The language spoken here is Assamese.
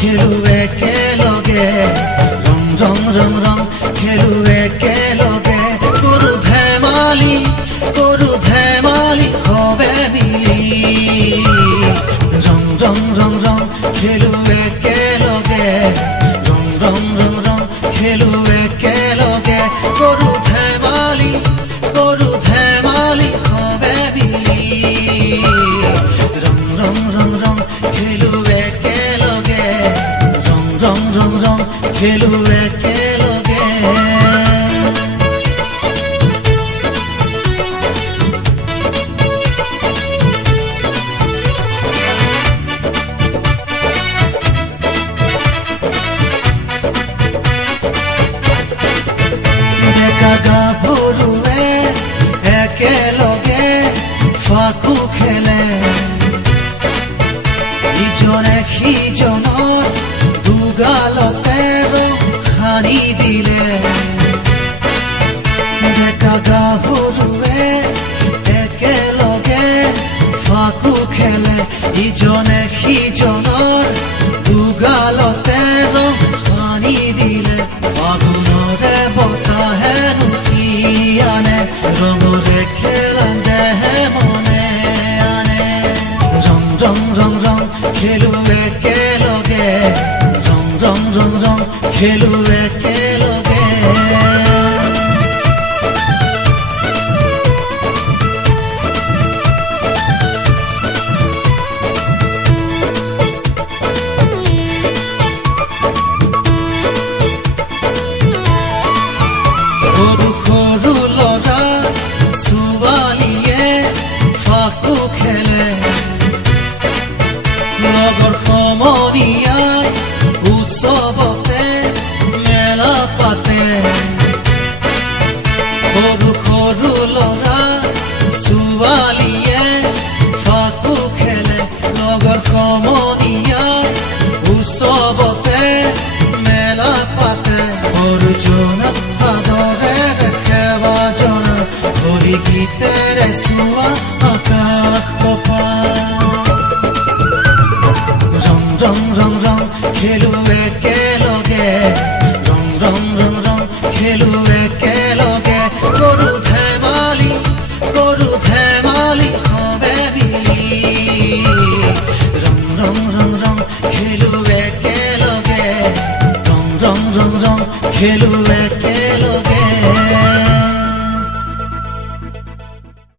খেলো একেলগে ৰং ৰং ৰং ৰং খেলো একেলগে কৰো ধেমালি সবে মিলি ৰং ৰং ৰং ৰং খেলো একেলগে ৰং ৰং ৰং ৰং খেলো একেলগে কৰো ধেমালি সবে মিলি ৰং ৰং ৰং ৰং খেলো একেলগে ৰং ৰং ৰং ৰং খেলো একেলগে গাভৰুৱে একেলগে ফাকু খেলে ইজনে সিজনৰ দুগালতে সানি দিলে ডেকা গাভৰুৱে একেলগে ফাকু খেলে ইজনে সিজনৰ দুগালতে সানি দিলে ফাগুনৰে বতাহে আনে ৰঙৰে খেলা দেহে মনে আনে ৰং ৰং ৰং ৰং খেলো একেলগে ৰং ৰং ৰং ৰং খেলো একেলগে সৰু ল'ৰা ছোৱালীয়ে ফাকু খেলে লগৰ সমনীয়াই উৎসৱতে মেলা পাতে সৰু ল'ৰা ছোৱালীয়ে ফাকু খেলে লগৰ সমনীয়াই উৎসৱতে মেলা পাতে অৰ্জুন গীতেৰে চোৱা আকাশ ৰং ৰং ৰং ৰং খেলো একেলগে ৰং ৰং ৰং ৰং খেলো একেলগে কৰো ধেমালি সবে মিলি ৰং ৰং ৰং ৰং খেলো একেলগে ৰং ৰং ৰং ৰং খেলো একেলগে